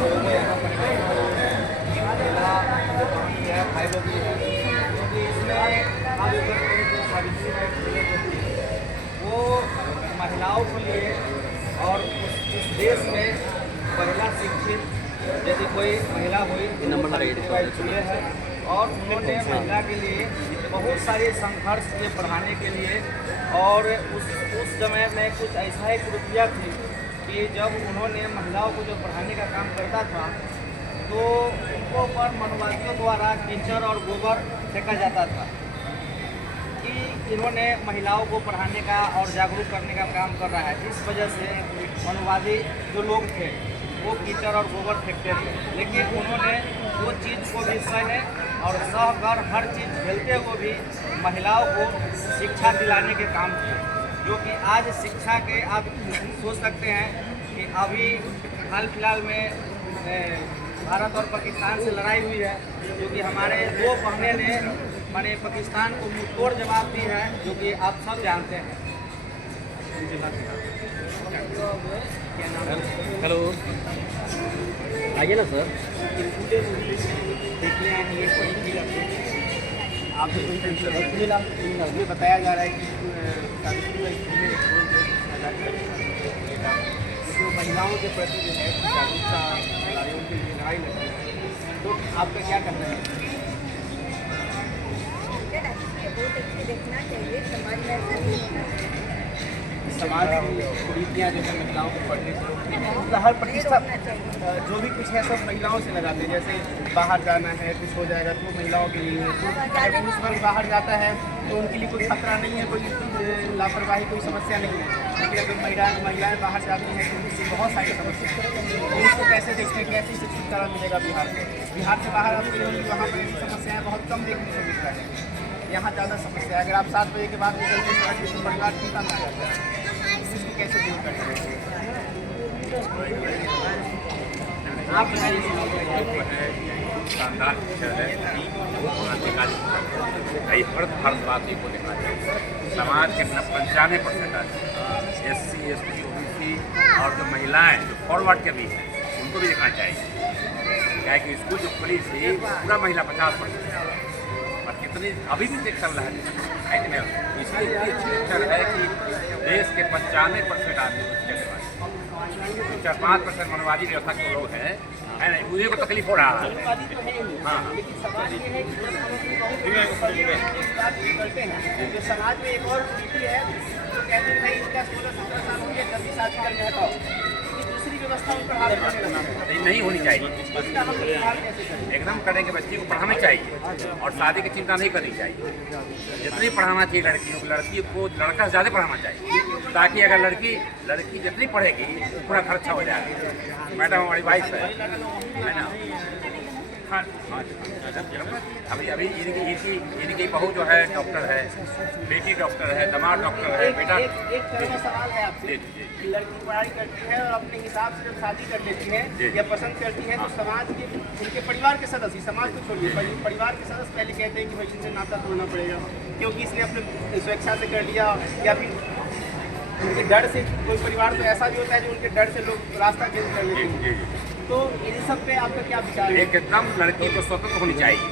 लोगों को यहाँ पर महिला जो पानी है फाइबर भी है, क्योंकि इसमें खास करके जो सावित्रीबाई फुले जो थी वो महिलाओं के लिए और इस देश में महिला शिक्षित यदि कोई महिला हुई तो सावित्रीबाई फुले है। और उन्होंने महिला के लिए बहुत सारे संघर्ष किए पढ़ाने के लिए। और उस समय में कुछ ऐसा एक रुपया थी कि जब उन्होंने महिलाओं को जो पढ़ाने का काम करता था तो उनको पर मनुवादियों द्वारा कीचड़ और गोबर फेंका जाता था कि इन्होंने महिलाओं को पढ़ाने का और जागरूक करने का काम कर रहा है। इस वजह से मनुवादी जो लोग थे वो कीचड़ और गोबर फेंकते थे, लेकिन उन्होंने वो चीज़ को भी सहे और सहकर हर चीज़ झेलते हुए भी महिलाओं को शिक्षा दिलाने के काम किए। जो कि आज शिक्षा के आप सोच सकते हैं कि अभी हाल फिलहाल में भारत और पाकिस्तान से लड़ाई हुई है, जो कि हमारे दो बहनें ने माने पाकिस्तान को मुंहतोड़ जवाब दी है, जो कि आप सब जानते हैं। हेलो, आइए ना सर। देखने आए हैं ये कोई भी आप उसमें बताया जा रहा है कि सावित्रीबाई फुले जो महिलाओं के प्रति जो है जागरूकता फैलाने उनके लिए लड़ाई लड़ी है, तो आपका क्या कहना है? बहुत अच्छे देखना चाहिए, समाज में ऐसा नहीं होना चाहिए। समाज की कुरीतियाँ जो है महिलाओं को पढ़ने से रोकती हैं, हर प्रतिष्ठा जो भी कुछ है सब महिलाओं से लगाते हैं। जैसे बाहर जाना है, कुछ हो जाएगा तो महिलाओं के लिए, तो चाहे पुरुष वर्ग बाहर जाता है तो उनके लिए कोई खतरा नहीं है, कोई लापरवाही, कोई समस्या नहीं है। लेकिन अगर महिलाएँ बाहर जाती हैं तो उनसे बहुत सारी समस्या है। इसको कैसे देखते हैं, कैसे इसे छुटकारा मिलेगा? बिहार से बाहर आते हैं वहाँ पर ऐसी समस्याएँ बहुत कम देखने को मिलता है, यहाँ ज़्यादा समस्या है। अगर आप 7 बजे के बाद निकलते हैं तो परिवार चिंता में आ जाता है, इसको कैसे दूर करेंगे? आप शानदार पिक्चर है, क्रांतिकारी हर बात को देखना चाहिए। समाज के 95% आदमी SC ST OBC और जो महिलाएं जो फॉरवर्ड के भी हैं उनको भी देखना चाहिए। क्या है कि स्कूल जो खुली थी पूरा महिला 50% और कितनी अभी भी चेक चल रहा है कि नहीं। इसलिए इतनी अच्छी पिक्चर है कि देश के 95% आदमी चलने वाले 4-5% मनोवादी व्यवस्था के लोग हैं, है नहीं, उन्हीं को तकलीफ हो रहा है। हाँ, लेकिन समाज ये है कि जब हम अपनी करते हैं जो समाज में एक और नीति है तो कहते हैं भाई इसका 16-17 साल हो गया, 10 साल कर हटाओ, दूसरी व्यवस्था उन पर हाथ नहीं होनी चाहिए। इसका हम व्यवहार कैसे करें? एकदम करेंगे, बच्चे को पढ़ाना चाहिए और शादी की चिंता नहीं करनी चाहिए। जितनी पढ़ाना चाहिए लड़कियों को, लड़की को लड़का से ज़्यादा पढ़ाना चाहिए, ताकि अगर लड़की जितनी पढ़ेगी पूरा खर्चा हो जाएगा। मैडम हमारी वाइफ है ना। हाँ, अभी इनकी बहू जो है डॉक्टर है, बेटी डॉक्टर है, दामाद डॉक्टर है, बेटा। एक सवाल है आपसे, लड़की पढ़ाई करती है और अपने हिसाब से जब शादी कर लेती है या पसंद करती है तो समाज के उनके परिवार के सदस्य, समाज को छोड़िए, परिवार के सदस्य पहले कहते हैं कि भाई इनसे नाता तोड़ना पड़ेगा क्योंकि इसने अपने स्वेच्छा से कर लिया, या फिर उनके डर से। कोई परिवार तो ऐसा भी होता है जो उनके डर से लोग रास्ता चेंज कर लेते हैं। तो इन सब पे आपका क्या विचार है? एकदम लड़की को स्वतंत्र होनी चाहिए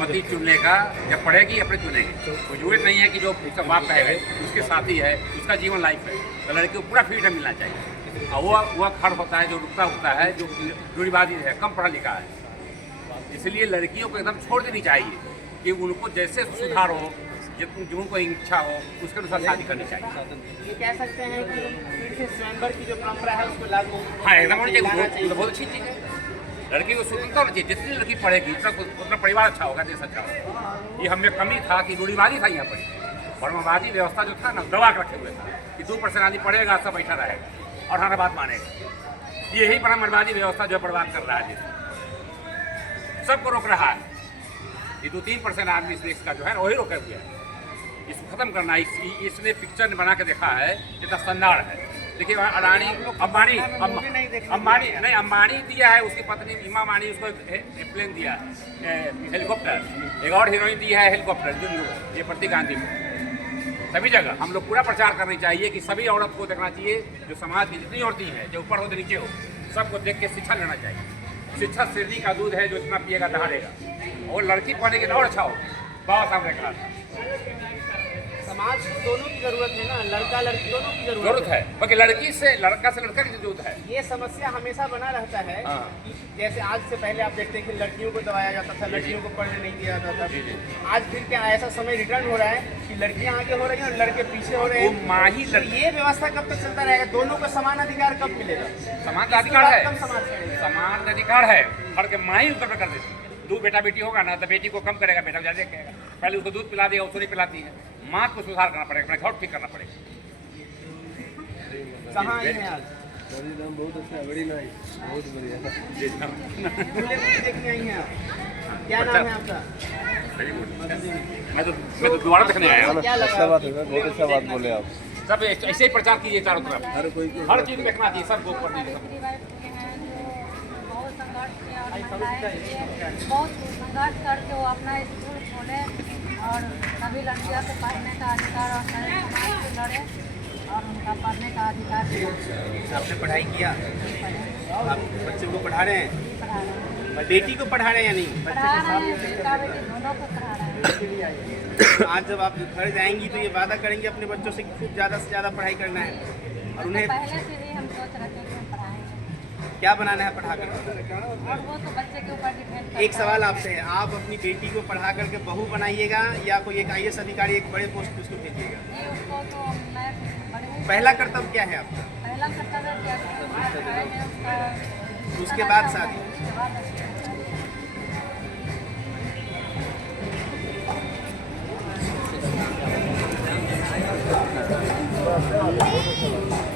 पति चुनने का, जब पढ़ेगी अपने चुनेगी। कोई जरूरत नहीं है कि जो उसका बाप है उसके साथी है, उसका जीवन लाइफ है, तो लड़की को पूरा फ्रीडम मिलना चाहिए। और वह खड़ होता है जो रुकता होता है, जो रूढ़िवादी है, कम पढ़ा लिखा है, इसलिए लड़कियों को एकदम छोड़ देनी चाहिए कि उनको जैसे सुधार हो, जो उनको इच्छा हो उसके अनुसार शादी करनी चाहिए। ये कह सकते हैं कि फिर से स्वयंवर की जो परंपरा है उसको लागू। हाँ, एकदम होनी चाहिए, बहुत अच्छी चीज़ है। लड़की को स्वतंत्रता होनी चाहिए, जितनी लड़की पढ़ेगी उतना परिवार अच्छा होगा, देश अच्छा होगा। ये हमें कमी था कि रूढ़िवादी था यहाँ पर, वर्णवादी व्यवस्था जो था ना दबा के रखे हुए था कि 2% आदमी पढ़ेगा सब बैठा रहेगा और हर बात मानेगा। यही ब्राह्मणवादी व्यवस्था जो बर्बाद कर रहा है, सबको रोक रहा है। ये 2-3% आदमी इस देश का जो है वही रोके हुए हैं, इसको खत्म करना। इसने पिक्चर ने बना के देखा है कितना शानदार है। देखिए अडानी अंबानी दिया है, उसकी पत्नी नीमा अंबानी उसको एयरप्लेन दिया है, हेलीकॉप्टर। एक और हीरोइन दी है हेलीकॉप्टर, ये प्रतीक गांधी को। सभी जगह हम लोग पूरा प्रचार करनी चाहिए कि सभी औरत को देखना चाहिए, जो समाज की जितनी औरतें हैं, जो ऊपर हो तो नीचे हो, सबको देख के शिक्षा लेना चाहिए। शिक्षा श्रेणी का दूध है, जो इतना पिएगा दहाड़ेगा। और लड़की पढ़ेगी तो और अच्छा हो। बाबा साहब ने कहा था समाज को दोनों की जरूरत है ना, लड़का लड़की दोनों की जरूरत है, बाकी लड़की से लड़का की जरूरत है। ये समस्या हमेशा बना रहता है हाँ। कि जैसे आज से पहले आप देखते हैं कि लड़कियों को दबाया जाता था, लड़कियों को पढ़ने नहीं दिया जाता था। आज फिर क्या ऐसा समय रिटर्न हो रहा है कि लड़कियां आगे हो रही हैं और लड़के पीछे हो रहे वो हैं। माँ ही तो ये व्यवस्था कब तक चलता रहेगा? दोनों को समान अधिकार कब मिलेगा? समान अधिकार है, कम समाज करेगा। समान अधिकार है। हर के माँ ही ऊपर कर देती है। दूध बेटा बेटी होगा ना तो बेटी को कम करेगा, बेटा ज्यादा करेगा। पहले उसको दूध पिला देगा, उसको नहीं पिलाती है। माँ को सुधार करना पड़ेगा, अपने घर ठीक करना पड़ेगा। कहाँ आए हैं आज? बहुत अच्छा, बड़ी नाइस, बहुत बढ़िया। दूल्हे को देखने आई हैं आप? क्या नाम है आपका? Very good. मैं तो दोबारा देखने आया हूँ। क्या लगा? अच्छा बात है, बहुत अच्छा बात बोले आप। सब ऐसे ही प्रचार कीजिए चारों तरफ। हर कोई को हर चीज देखना चाहिए, सब को पढ़ने की। बहुत संघर्ष किए और महिलाएं किए, बहुत संघर्ष करके वो अपना स्कूल खोले और सभी लड़कियों को पढ़ने का अधिकार और सारे समाज से लड़े और उनका पढ़ने का अधिकार दिया। आपने पढ़ाई किया? आप बच्चों को पढ़ा रहे हैं? पढ़ा रहे हैं, और बेटी को पढ़ा रहे हैं या नहीं? पढ़ा रहे हैं, बेटा बेटी दोनों को पढ़ा रहे हैं। आज जब आप घर जाएंगी तो ये वादा करेंगे अपने बच्चों से कि खूब ज़्यादा से ज़्यादा पढ़ाई करना है और उन्हें पहले से ही हम सोच रहे थे कि हम पढ़ाएंगे क्या बनाना है पढ़ा कर। और वो तो बच्चे के ऊपर डिपेंड करता एक सवाल आपसे है, आप अपनी बेटी को पढ़ा करके बहू बनाइएगा या कोई एक IAS अधिकारी एक बड़े पोस्ट पे उसको भेजिएगा? ये उसको तो मैं बड़े पहला कर्तव्य क्या है आपका? पहला कर्तव्य क्या है? उसका उसके बाद शादी। उसके बाद बहुत अच्छा।